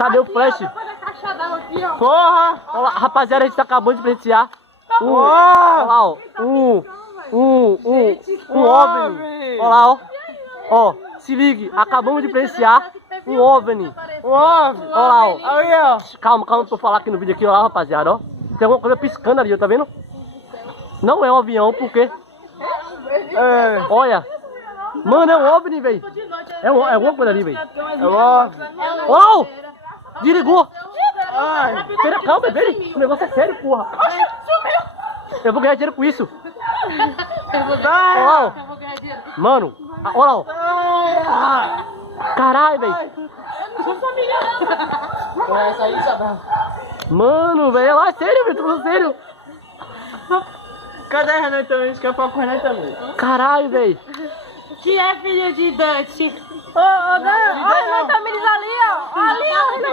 Cadê o flash? Porra! Olha lá, rapaziada, a gente acabou de presentear. Uau! Olha lá, ó. Um OVNI. Olha lá, ó. Ó, se ligue, acabamos de presenciar um OVNI. Uau! Olha lá, ó. Aí, ó. Calma, pra eu falar aqui no vídeo aqui, ó, rapaziada, ó. Tem alguma coisa piscando ali, ó, tá vendo? Não é um avião, por quê? É. Olha. Mano, é um OVNI, velho. É alguma coisa ali, velho. É óbvio. Ó! Desligou. Ai. Pera, calma, velho. O negócio é sério, porra. Eu vou ganhar dinheiro com isso. Olha lá, ó. Mano, olha lá, ó. Caralho, velho. Essa aí, Isabel. Mano, velho, olha lá, é sério, velho. Tô falando sério. Cadê a Renan também? Isso que é pra com a Renan também. Caralho, velho. Que é filho de Dante. Ô, Dan, olha o Renan Tamires ali, ó. Ali, ó.